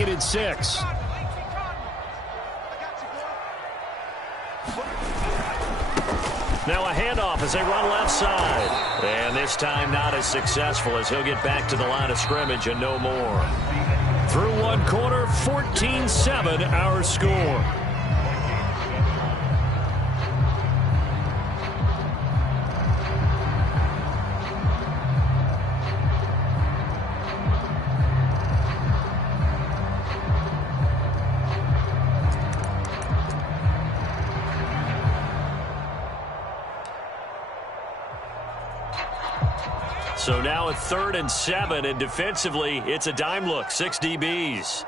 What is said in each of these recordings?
2nd and 6. Now a handoff as they run left side. And this time not as successful as he'll get back to the line of scrimmage and no more. Through one quarter, 14-7 our score. So now a 3rd and 7, and defensively, it's a dime look, 6 DBs.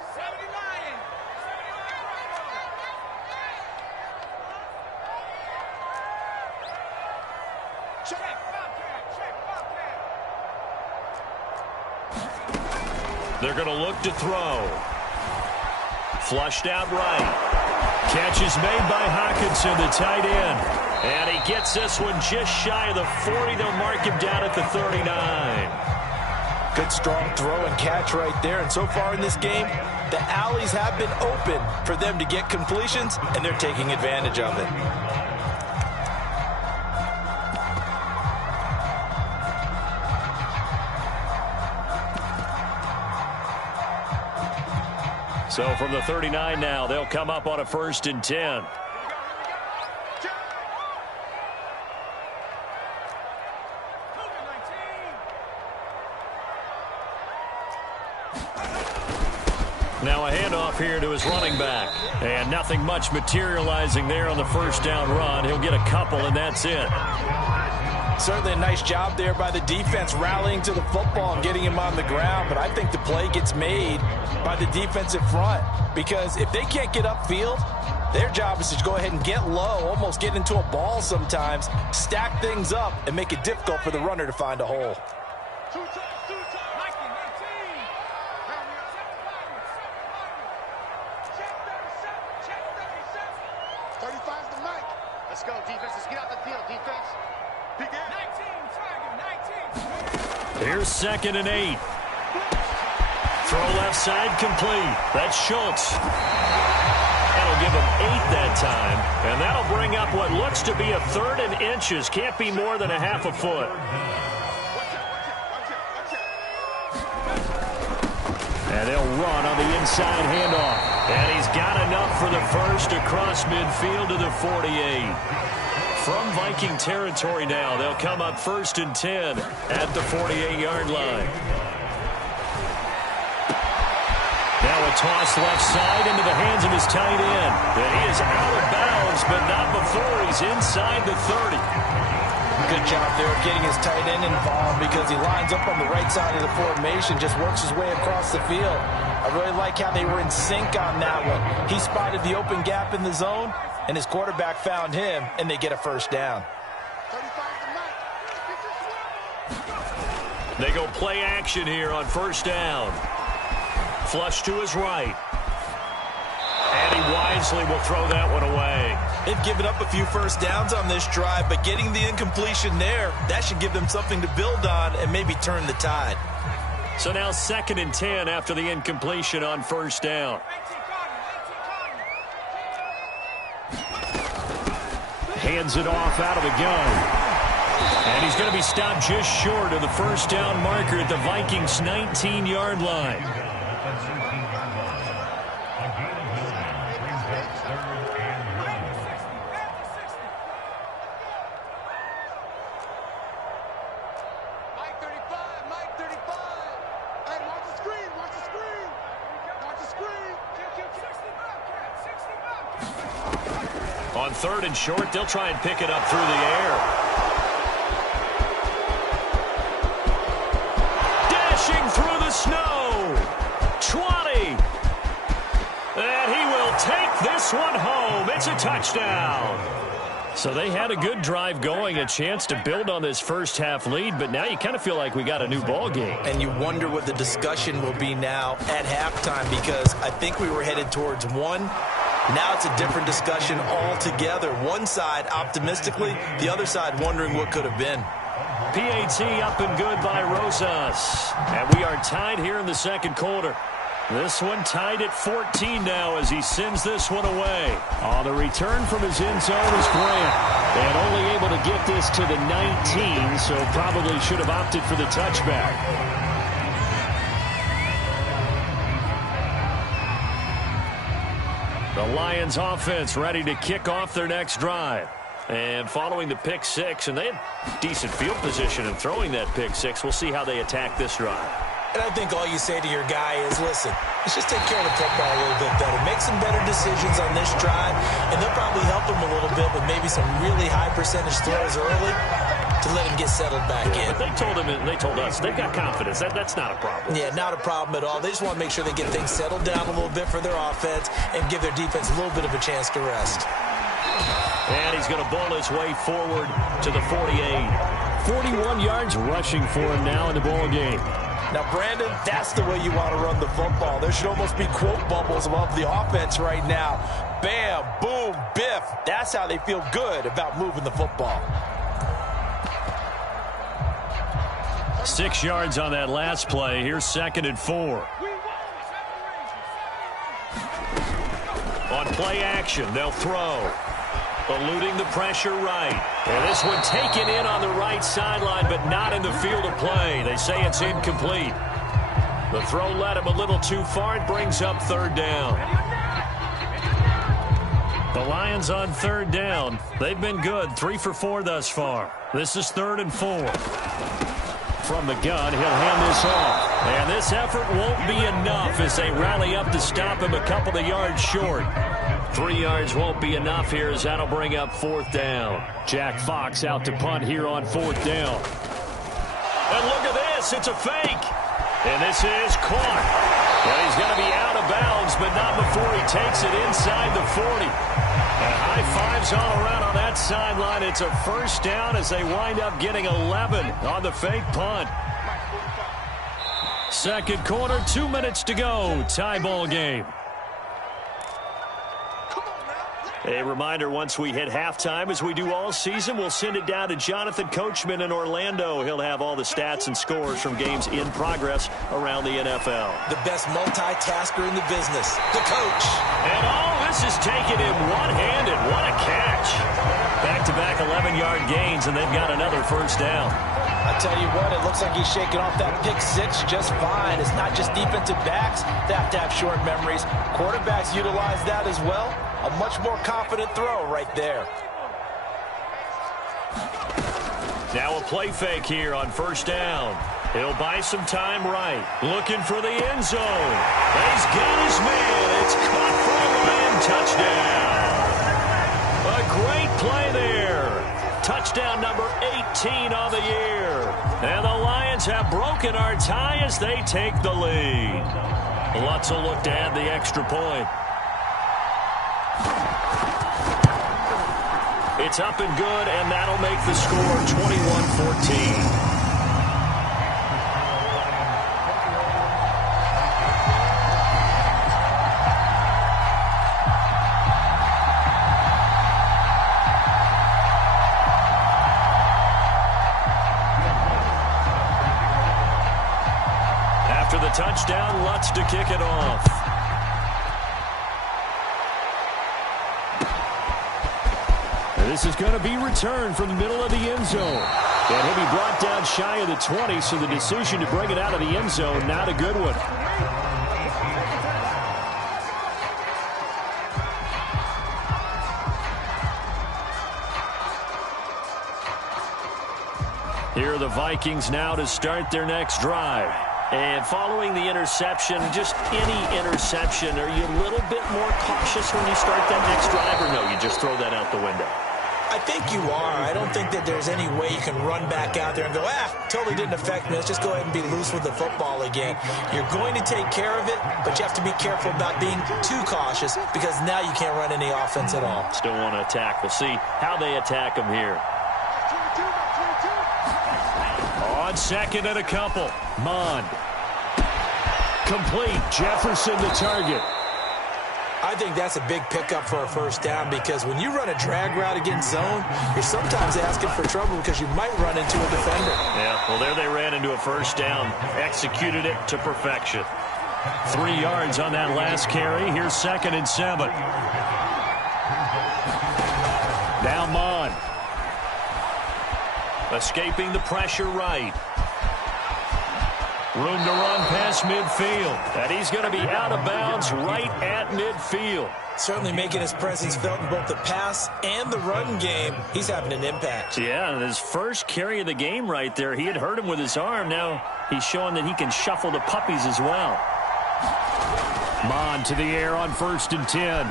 They're going to look to throw. Flushed out right. Catch is made by Hawkinson, the tight end. And he gets this one just shy of the 40. They'll mark him down at the 39. Good strong throw and catch right there. And so far in this game, the alleys have been open for them to get completions, and they're taking advantage of it. So from the 39 now, they'll come up on a 1st and 10. Now a handoff here to his running back. And nothing much materializing there on the 1st down run. He'll get a couple, and that's it. Certainly a nice job there by the defense rallying to the football and getting him on the ground. But I think the play gets made by the defensive front, because if they can't get upfield, their job is to go ahead and get low, almost get into a ball sometimes, stack things up, and make it difficult for the runner to find a hole. Let's go, defense. Let's get out the field, defense. Here's 2nd and 8. Throw left side complete. That's Schultz. That'll give him 8 that time. And that'll bring up what looks to be a 3rd and inches. Can't be more than a half a foot. And they'll run on the inside handoff. And he's got enough for the first across midfield to the 48. From Viking territory now, they'll come up 1st and 10 at the 48-yard line. Now a toss left side into the hands of his tight end. And he is out of bounds, but not before he's inside the 30. Good job there of getting his tight end involved, because he lines up on the right side of the formation, just works his way across the field. I really like how they were in sync on that one. He spotted the open gap in the zone, and his quarterback found him, and they get a 1st down. They go play action here on 1st down. Flush to his right. And he wisely will throw that one away. They've given up a few 1st downs on this drive, but getting the incompletion there, that should give them something to build on and maybe turn the tide. So now 2nd and 10 after the incompletion on 1st down. Hands it off out of the gun. And he's going to be stopped just short of the 1st down marker at the Vikings' 19-yard line. On 3rd and short, they'll try and pick it up through the air. Dashing through the snow. 20. And he will take this one home. It's a touchdown. So they had a good drive going, a chance to build on this 1st half lead, but now you kind of feel like we got a new ball game. And you wonder what the discussion will be now at halftime, because I think we were headed towards one. Now it's a different discussion altogether. One side optimistically, the other side wondering what could have been. PAT up and good by Rosas. And we are tied here in the 2nd quarter. This one tied at 14 now as he sends this one away. On the return from his end zone is Grant. And only able to get this to the 19, so probably should have opted for the touchback. The Lions offense ready to kick off their next drive. And following the pick six, and they had decent field position in throwing that pick six. We'll see how they attack this drive. And I think all you say to your guy is, listen, let's just take care of the football a little bit better. Make some better decisions on this drive, and they'll probably help him a little bit with maybe some really high percentage throws early to let him get settled back in. But they told him, and they told us, they've got confidence. That's not a problem. Yeah, not a problem at all. They just want to make sure they get things settled down a little bit for their offense and give their defense a little bit of a chance to rest. And he's going to bowl his way forward to the 48. 41 yards rushing for him now in the ball game. Now, Brandon, that's the way you want to run the football. There should almost be quote bubbles above the offense right now. Bam, boom, biff. That's how they feel good about moving the football. 6 yards on that last play. Here's 2nd and 4. On play action, they'll throw. Eluding the pressure right. And this one taken in on the right sideline, but not in the field of play. They say it's incomplete. The throw led him a little too far. It brings up 3rd down. The Lions on 3rd down. They've been good. 3 for 4 thus far. This is 3rd and 4. From the gun, he'll hand this off. And this effort won't be enough as they rally up to stop him a couple of yards short. 3 yards won't be enough here as that'll bring up 4th down. Jack Fox out to punt here on 4th down. And look at this. It's a fake. And this is caught. Well, he's going to be out of bounds, but not before he takes it inside the 40. And high fives all around on that sideline. It's a 1st down as they wind up getting 11 on the fake punt. 2nd quarter, 2 minutes to go. Tie ball game. A reminder, once we hit halftime, as we do all season, we'll send it down to Jonathan Coachman in Orlando. He'll have all the stats and scores from games in progress around the NFL. The best multitasker in the business, the coach. And all this is taken in one-handed. What a catch. Back-to-back 11-yard gains, and they've got another 1st down. I tell you what, it looks like he's shaking off that pick six just fine. It's not just defensive backs that have to have short memories. Quarterbacks utilize that as well. A much more confident throw right there. Now a play fake here on 1st down. He'll buy some time right. Looking for the end zone. He's got his man. It's caught for a Lion touchdown. A great play there. Touchdown number 18 on the year. And the Lions have broken our tie as they take the lead. Lutz will look to add the extra point. It's up and good, and that'll make the score 21-14. After the touchdown, Lutz to kick it off. This is going to be returned from the middle of the end zone. And he'll be brought down shy of the 20, so the decision to bring it out of the end zone, not a good one. Here are the Vikings now to start their next drive. And following the interception, just any interception, are you a little bit more cautious when you start that next drive, or no, you just throw that out the window? I think you are. I don't think that there's any way you can run back out there and go, totally didn't affect me. Let's just go ahead and be loose with the football again. You're going to take care of it, but you have to be careful about being too cautious because now you can't run any offense at all. Still want to attack. We'll see how they attack them here. On 2nd and a couple. Mond. Complete. Jefferson the target. I think that's a big pickup for a 1st down because when you run a drag route against zone, you're sometimes asking for trouble because you might run into a defender. Yeah, well, there they ran into a 1st down. Executed it to perfection. 3 yards on that last carry. Here's 2nd and 7. Now Mon. Escaping the pressure right. Room to run past midfield. And he's going to be out of bounds right at midfield. Certainly making his presence felt in both the pass and the run game. He's having an impact. Yeah, and his first carry of the game right there, he had hurt him with his arm. Now he's showing that he can shuffle the puppies as well. Mon to the air on 1st and 10.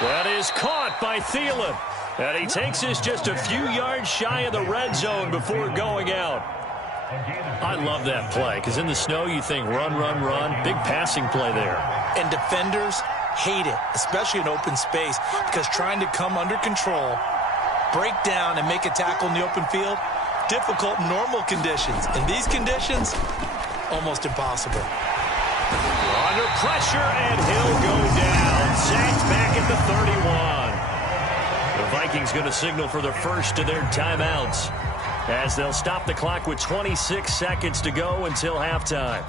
That is caught by Thielen. And he takes us just a few yards shy of the red zone before going out. I love that play because in the snow you think run, run, run. Big passing play there. And defenders hate it, especially in open space, because trying to come under control, break down, and make a tackle in the open field, difficult in normal conditions. In these conditions, almost impossible. Under pressure, and he'll go down. Sacked back at the 31. The Vikings going to signal for the first of their timeouts as they'll stop the clock with 26 seconds to go until halftime.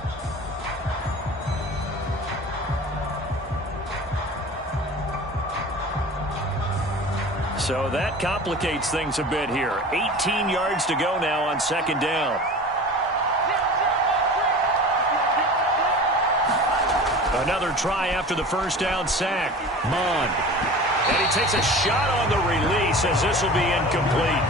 So that complicates things a bit here. 18 yards to go now on 2nd down. Another try after the first down sack. Mon. And he takes a shot on the release as this will be incomplete.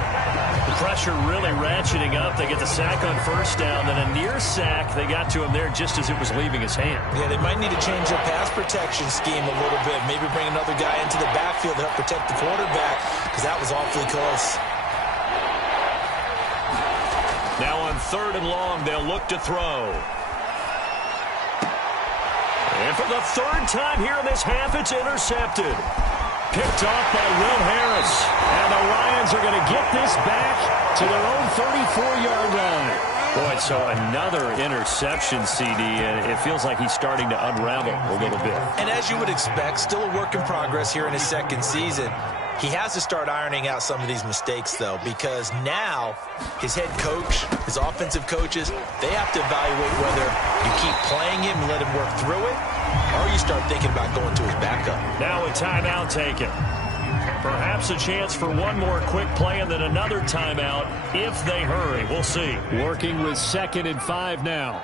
The pressure really ratcheting up. They get the sack on 1st down, then a near sack. They got to him there just as it was leaving his hand. Yeah, they might need to change their pass protection scheme a little bit. Maybe bring another guy into the backfield to help protect the quarterback because that was awfully close. Now on 3rd and long, they'll look to throw. And for the 3rd time here in this half, it's intercepted. Picked off by Will Harris. And the Lions are going to get this back to their own 34-yard line. Boy, so another interception, CD, and it feels like he's starting to unravel a little bit. And as you would expect, still a work in progress here in his 2nd season. He has to start ironing out some of these mistakes, though, because now his head coach, his offensive coaches, they have to evaluate whether you keep playing him and let him work through it, or you start thinking about going to his backup. Now a timeout taken. Perhaps a chance for one more quick play and then another timeout if they hurry. We'll see. Working with 2nd and 5 now.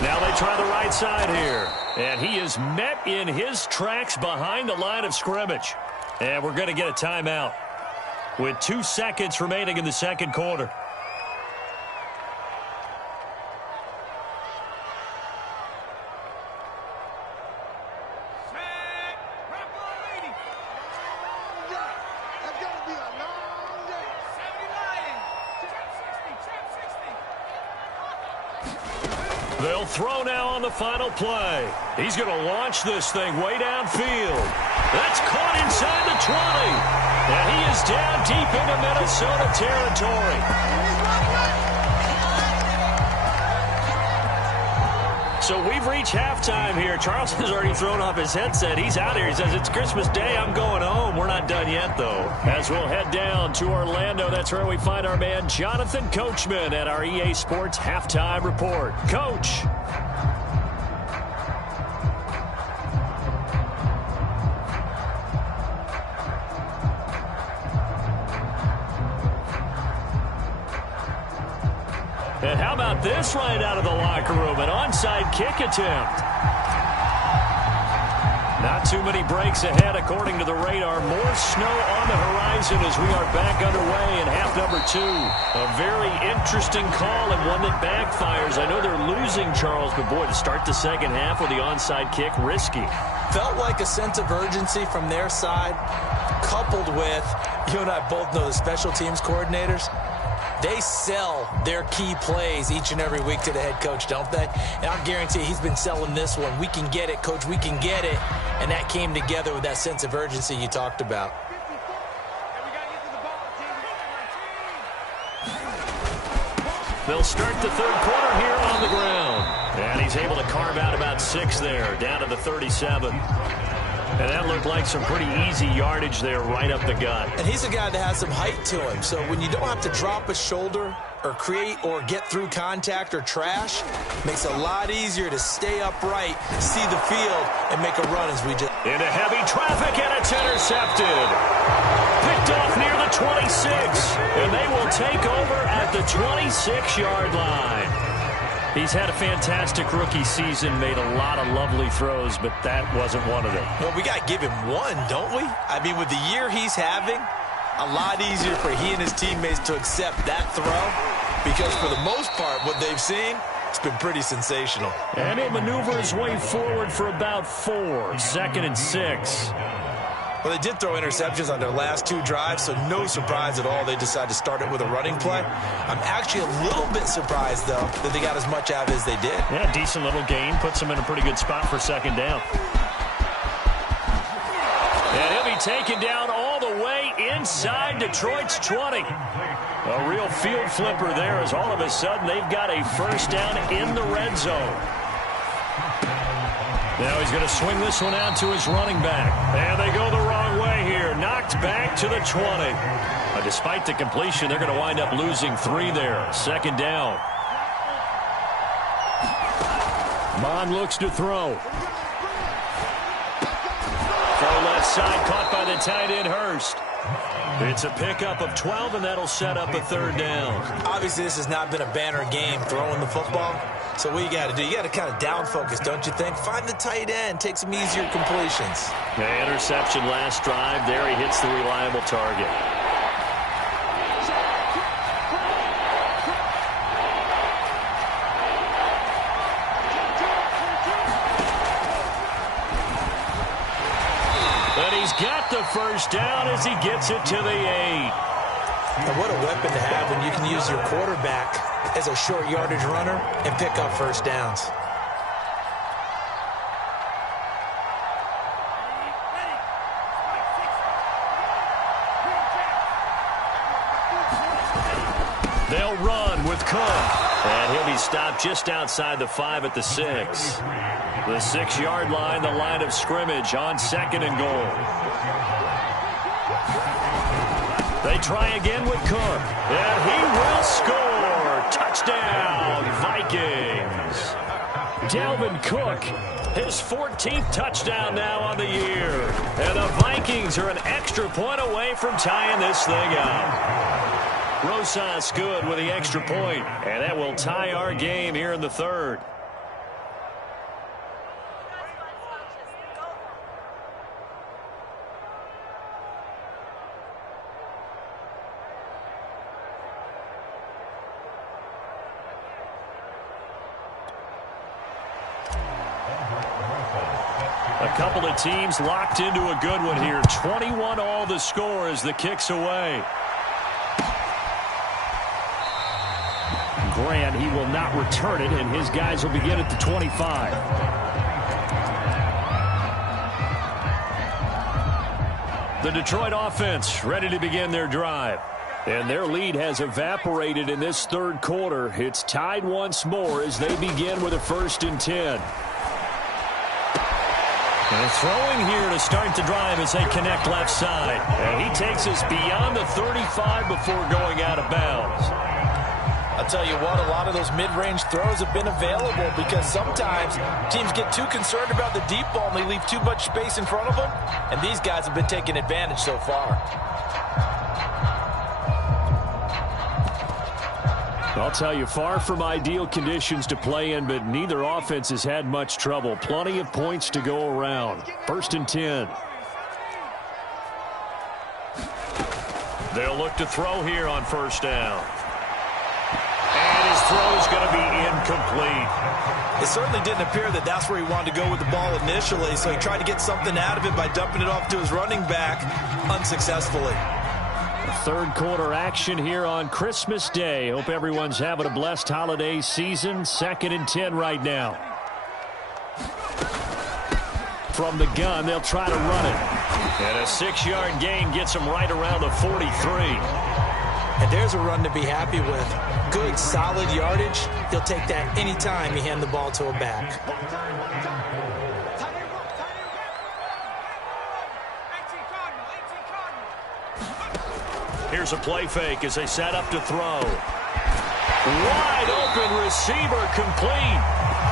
Now they try the right side here. And he is met in his tracks behind the line of scrimmage. And we're going to get a timeout with 2 seconds remaining in the 2nd quarter. They'll throw now on the final play. He's going to launch this thing way downfield. That's caught inside the 20. And he is down deep into Minnesota territory. So we've reached halftime here. Charles has already thrown off his headset. He's out here. He says, it's Christmas Day. I'm going home. We're not done yet, though. As we'll head down to Orlando, that's where we find our man Jonathan Coachman at our EA Sports Halftime Report. Coach. And how about this right out of the locker room? An onside kick attempt. Not too many breaks ahead according to the radar. More snow on the horizon as we are back underway in half number 2. A very interesting call and one that backfires. I know they're losing, Charles, but boy, to start the second half with the onside kick, risky. Felt like a sense of urgency from their side, coupled with, you and I both know the special teams coordinators. They sell their key plays each and every week to the head coach, don't they? And I guarantee he's been selling this one. We can get it, coach. We can get it. And that came together with that sense of urgency you talked about. They'll start the 3rd quarter here on the ground. And he's able to carve out about 6 there, down to the 37. And that looked like some pretty easy yardage there right up the gut. And he's a guy that has some height to him. So when you don't have to drop a shoulder or create or get through contact or trash, makes it a lot easier to stay upright, see the field, and make a run as we just... Into heavy traffic, and it's intercepted. Picked off near the 26, and they will take over at the 26-yard line. He's had a fantastic rookie season, made a lot of lovely throws, but that wasn't one of them. Well, we got to give him one, don't we? I mean, with the year he's having, a lot easier for he and his teammates to accept that throw, because for the most part, what they've seen, it's been pretty sensational. And he'll maneuver his way forward for about 4, 2nd and 6. Well, they did throw interceptions on their last 2 drives, so no surprise at all they decided to start it with a running play. I'm actually a little bit surprised, though, that they got as much out of it as they did. Yeah, decent little gain. Puts them in a pretty good spot for 2nd down. And he'll be taken down all the way inside Detroit's 20. A real field flipper there, as all of a sudden they've got a 1st down in the red zone. Now he's going to swing this one out to his running back. And they go the wrong way here. Knocked back to the 20. Despite the completion, they're going to wind up losing 3 there. 2nd down. Mond looks to throw. Far left side, caught by the tight end Hurst. It's a pickup of 12, and that'll set up a 3rd down. Obviously, this has not been a banner game throwing the football. So what you got to do, you got to kind of down focus, don't you think? Find the tight end, take some easier completions. The interception last drive. There he hits the reliable target. And he's got the 1st down as he gets it to the 8. And what a weapon to have when you can use your quarterback as a short yardage runner and pick up 1st downs. They'll run with Cook. And he'll be stopped just outside the 5 at the 6. The 6-yard line, the line of scrimmage on 2nd and goal. They try again with Cook. And he will score. Touchdown, Vikings. Dalvin Cook, his 14th touchdown now on the year. And the Vikings are an extra point away from tying this thing up. Rosas good with the extra point. And that will tie our game here in the 3rd. A couple of teams locked into a good one here. 21 all the score as the kick's away. Grant, he will not return it, and his guys will begin at the 25. The Detroit offense ready to begin their drive. And their lead has evaporated in this 3rd quarter. It's tied once more as they begin with a 1st and 10. And throwing here to start the drive as they connect left side. And he takes us beyond the 35 before going out of bounds. I'll tell you what, a lot of those mid-range throws have been available because sometimes teams get too concerned about the deep ball and they leave too much space in front of them. And these guys have been taking advantage so far. I'll tell you, far from ideal conditions to play in, but neither offense has had much trouble. Plenty of points to go around. 1st and 10. They'll look to throw here on 1st down. And his throw is going to be incomplete. It certainly didn't appear that that's where he wanted to go with the ball initially, so he tried to get something out of it by dumping it off to his running back unsuccessfully. 3rd quarter action here on Christmas Day. Hope everyone's having a blessed holiday season. 2nd and 10 right now. From the gun, they'll try to run it. And a 6-yard gain gets them right around the 43. And there's a run to be happy with. Good, solid yardage. He'll take that anytime you hand the ball to a back. here's a play fake as they set up to throw. Wide open receiver complete.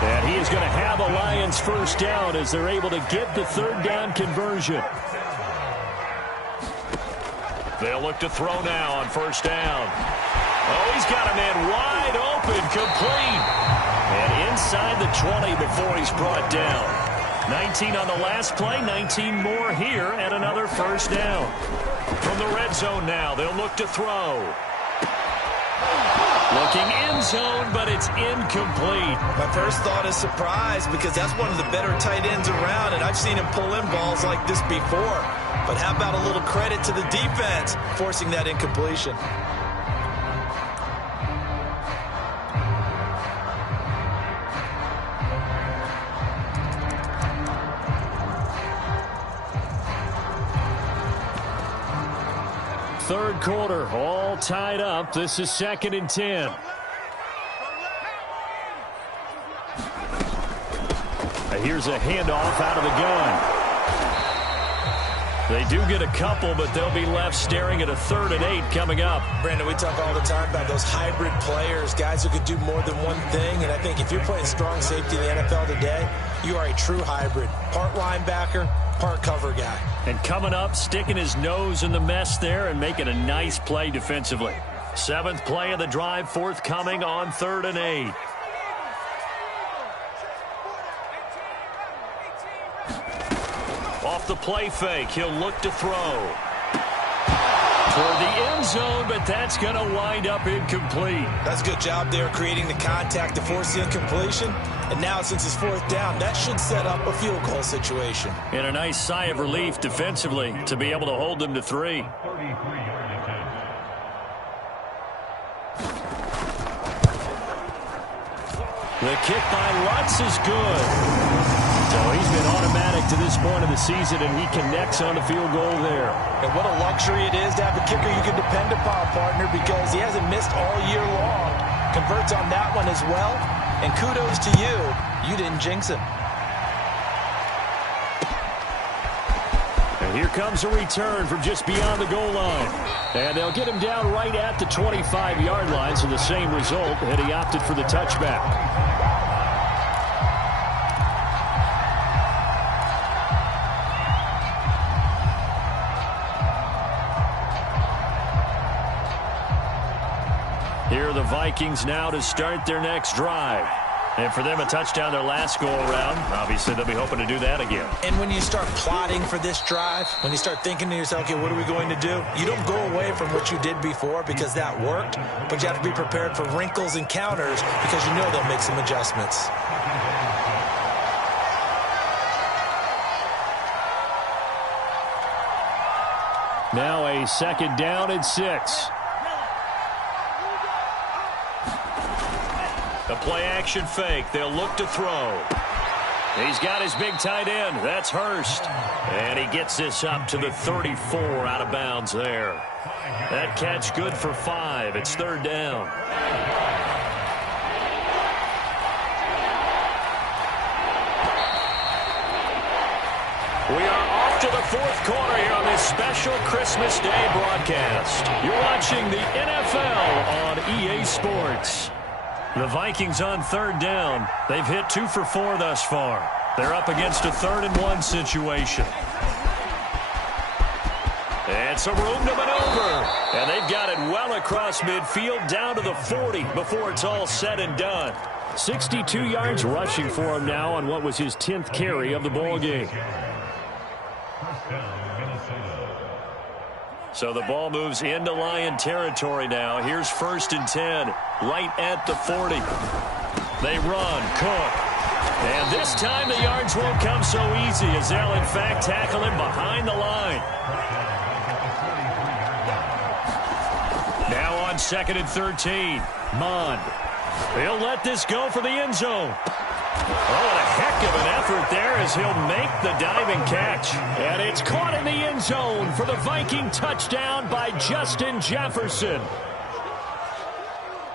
And he is going to have a Lions first down as they're able to get the third down conversion. They'll look to throw now on first down. Oh, he's got a man wide open, complete. And inside the 20 before he's brought down. 19 on the last play, 19 more here, and another first down. From the red zone now, they'll look to throw. Looking end zone, but it's incomplete. My first thought is surprise because that's one of the better tight ends around, and I've seen him pull in balls like this before. But how about a little credit to the defense forcing that incompletion? Third quarter, all tied up. This is 2nd and 10. Here's a handoff out of the gun. They do get a couple, but they'll be left staring at a 3rd and 8 coming up. Brandon, we talk all the time about those hybrid players, guys who could do more than one thing. And I think if you're playing strong safety in the NFL today, you are a true hybrid. Part linebacker, part cover guy. And coming up, sticking his nose in the mess there and making a nice play defensively. 7th play of the drive, forthcoming on 3rd and 8. Off the play fake, he'll look to throw. Toward the end zone, but that's going to wind up incomplete. That's a good job there creating the contact to force the incompletion. And now since it's 4th down, that should set up a field goal situation. And a nice sigh of relief defensively to be able to hold them to 3. The kick by Lutz is good. So he's been automatic to this point of the season, and he connects on the field goal there. And what a luxury it is to have a kicker you can depend upon, partner, because he hasn't missed all year long. Converts on that one as well. And kudos to you. You didn't jinx him. And here comes a return from just beyond the goal line. And they'll get him down right at the 25-yard line, so the same result, and he opted for the touchback. Here are the Vikings now to start their next drive. And for them, a touchdown their last go-around. Obviously, they'll be hoping to do that again. And when you start plotting for this drive, when you start thinking to yourself, okay, what are we going to do? You don't go away from what you did before because that worked, but you have to be prepared for wrinkles and counters because you know they'll make some adjustments. Now a 2nd down and 6. A play-action fake. They'll look to throw. He's got his big tight end. That's Hurst. And he gets this up to the 34 out of bounds there. That catch good for 5. It's 3rd down. We are off to the 4th quarter here on this special Christmas Day broadcast. You're watching the NFL on EA Sports. The Vikings on 3rd down. They've hit 2 for 4 thus far. They're up against a 3rd and 1 situation. It's a room to maneuver. And they've got it well across midfield down to the 40 before it's all said and done. 62 yards rushing for him now on what was his 10th carry of the ball game. So the ball moves into Lion territory now. Here's 1st and 10, right at the 40. They run, Cook. And this time the yards won't come so easy as they'll, in fact, tackle him behind the line. Now on 2nd and 13, Mond. He'll let this go for the end zone. Oh, and a heck of an effort there as he'll make the diving catch. And it's caught in the end zone for the Viking touchdown by Justin Jefferson.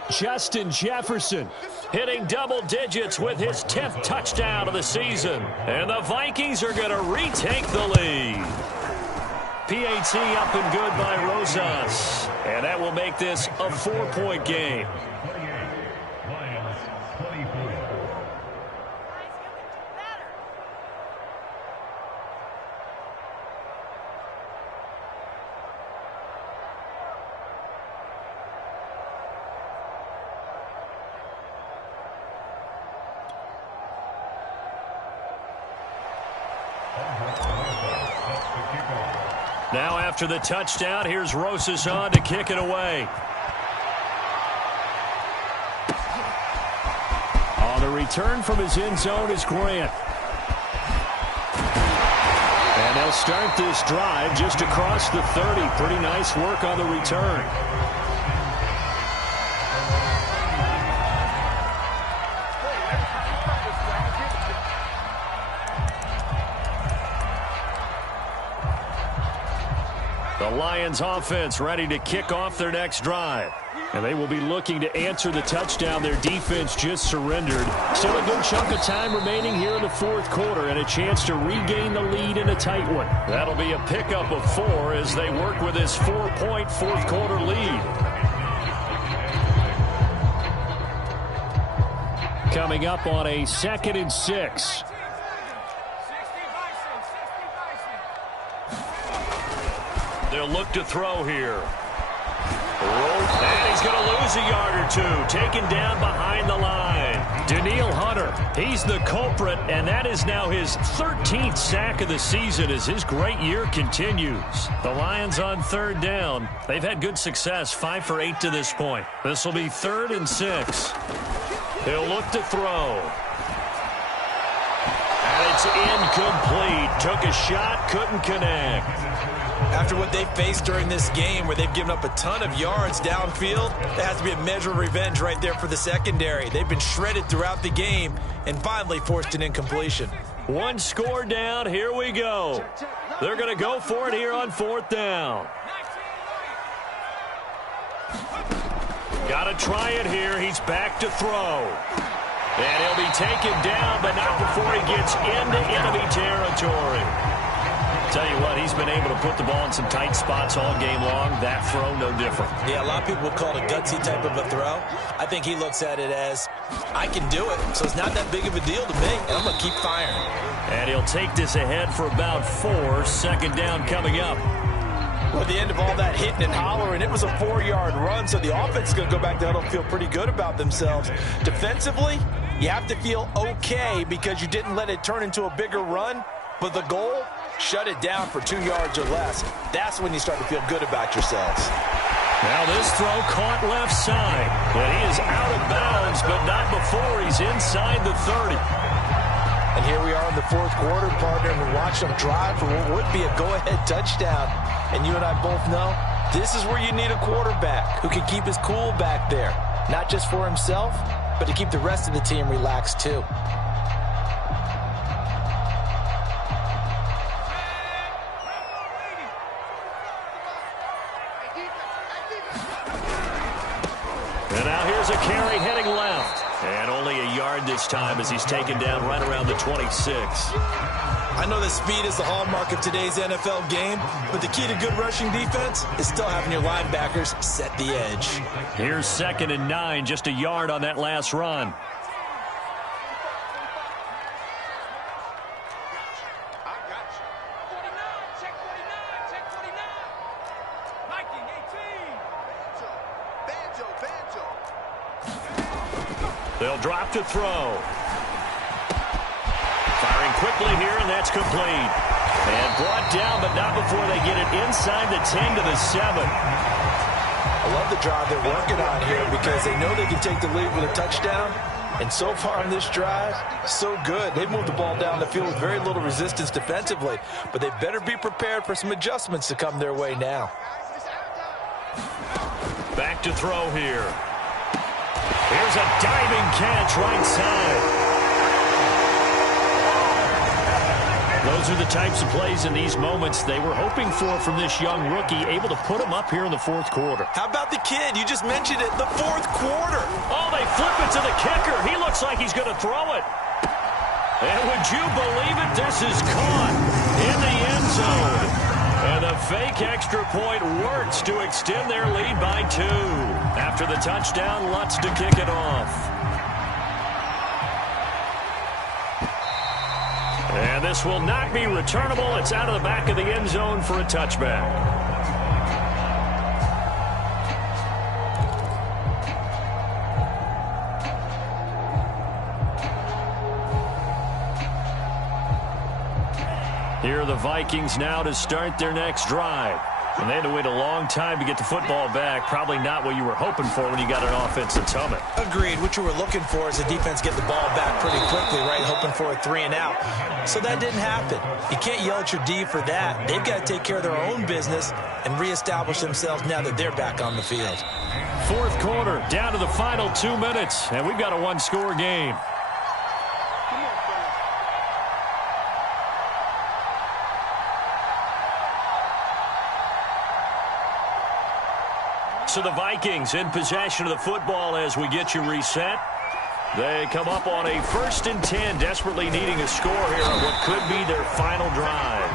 Justin Jefferson hitting double digits with his 10th touchdown of the season. And the Vikings are going to retake the lead. PAT up and good by Rosas. And that will make this a 4-point game. Now after the touchdown, here's Rosas on to kick it away. On the return from his end zone is Grant. And they'll start this drive just across the 30. Pretty nice work on the return. The Lions offense ready to kick off their next drive. And they will be looking to answer the touchdown their defense just surrendered. Still a good chunk of time remaining here in the fourth quarter and a chance to regain the lead in a tight one. That'll be a pickup of 4 as they work with this 4-point fourth quarter lead. Coming up on a 2nd and 6. They'll look to throw here. And he's going to lose a yard or 2. Taken down behind the line. Danielle Hunter, he's the culprit, and that is now his 13th sack of the season as his great year continues. The Lions on 3rd down. They've had good success, 5 for 8 to this point. This will be 3rd and 6. He'll look to throw. And it's incomplete. Took a shot, couldn't connect. After what they faced during this game where they've given up a ton of yards downfield, there has to be a measure of revenge right there for the secondary. They've been shredded throughout the game and finally forced an incompletion. 1 score down. Here we go. They're going to go for it here on 4th down. Got to try it here. He's back to throw. And he'll be taken down, but not before he gets into enemy territory. Tell you what, he's been able to put the ball in some tight spots all game long. That throw, no different. Yeah, a lot of people would call it a gutsy type of a throw. I think he looks at it as, I can do it, so it's not that big of a deal to me, and I'm going to keep firing. And he'll take this ahead for about 4. 2nd down coming up. Well, at the end of all that hitting and hollering, it was a 4-yard run, so the offense is going to go back to huddle and feel pretty good about themselves. Defensively, you have to feel okay because you didn't let it turn into a bigger run, but the goal, shut it down for 2 yards or less. That's when you start to feel good about yourselves. Now this throw caught left side. But he is out of bounds, but not before he's inside the 30. And here we are in the fourth quarter, partner, and we watch them drive for what would be a go-ahead touchdown. And you and I both know this is where you need a quarterback who can keep his cool back there. Not just for himself, but to keep the rest of the team relaxed too. And now here's a carry heading left. And only a yard this time as he's taken down right around the 26. I know that speed is the hallmark of today's NFL game, but the key to good rushing defense is still having your linebackers set the edge. Here's 2nd and 9, just a yard on that last run. They'll drop to throw. Firing quickly here, and that's complete. And brought down, but not before they get it inside the 10 to the 7. I love the drive they're working on here because they know they can take the lead with a touchdown. And so far on this drive, so good. They've moved the ball down the field with very little resistance defensively. But they better be prepared for some adjustments to come their way now. Back to throw here. Here's a diving catch right side. Those are the types of plays in these moments they were hoping for from this young rookie, able to put him up here in the fourth quarter. How about the kid? You just mentioned it, the fourth quarter. Oh, they flip it to the kicker. He looks like he's going to throw it. And would you believe it? This is caught in the end zone. And the fake extra point works to extend their lead by 2. After the touchdown, Lutz to kick it off. And this will not be returnable. It's out of the back of the end zone for a touchback. Here are the Vikings now to start their next drive. And they had to wait a long time to get the football back. Probably not what you were hoping for when you got an offense that's humming. Agreed. What you were looking for is the defense get the ball back pretty quickly, right? Hoping for a 3 and out. So that didn't happen. You can't yell at your D for that. They've got to take care of their own business and reestablish themselves now that they're back on the field. Fourth quarter, down to the final 2 minutes, and we've got a one-score game. So the Vikings in possession of the football as we get you reset. They come up on a 1st and 10, desperately needing a score here on what could be their final drive.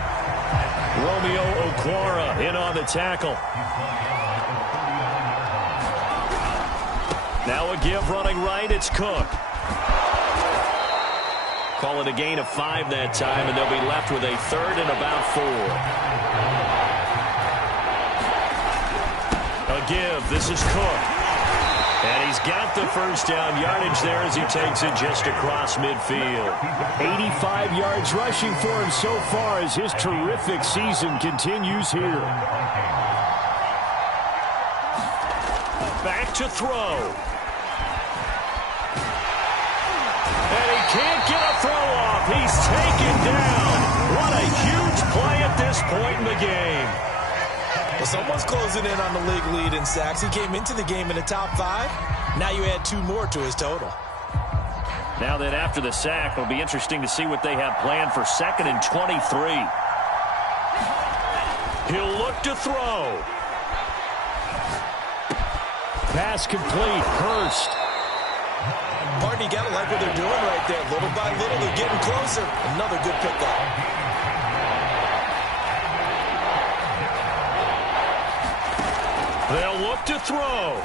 Romeo Okwara in on the tackle. Now a give running right, it's Cook. Call it a gain of 5 that time, and they'll be left with a 3rd and about 4. Give. This is Cook. And he's got the first down yardage there as he takes it just across midfield. 85 yards rushing for him so far as his terrific season continues here. Back to throw. And he can't get a throw off. He's taken down. What a huge play at this point in the game. Well, someone's closing in on the league lead in sacks. He came into the game in the top 5. Now you add 2 more to his total. Now that after the sack, it'll be interesting to see what they have planned for 2nd and 23. He'll look to throw. Pass complete. Hurst. Martin, you got to like what they're doing right there. Little by little, they're getting closer. Another good pickup. They'll look to throw.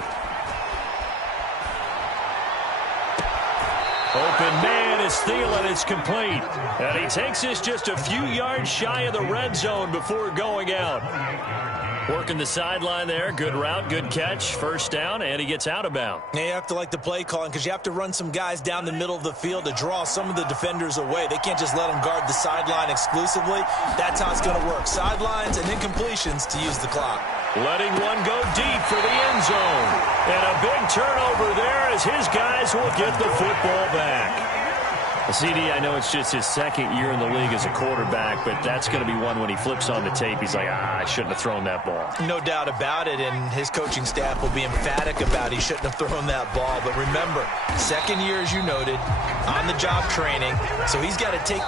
Open man is Thielen. It's complete. And he takes this just a few yards shy of the red zone before going out. Working the sideline there. Good route, good catch. First down, and he gets out of bounds. Yeah, you have to like the play calling because you have to run some guys down the middle of the field to draw some of the defenders away. They can't just let them guard the sideline exclusively. That's how it's going to work. Sidelines and incompletions to use the clock. Letting one go deep for the end zone. And a big turnover there as his guys will get the football back. CD, I know it's just his 2nd year in the league as a quarterback, but that's going to be one when he flips on the tape. He's like, I shouldn't have thrown that ball. No doubt about it, and his coaching staff will be emphatic about he shouldn't have thrown that ball. But remember, 2nd year, as you noted, on-the-job training, so he's got to take this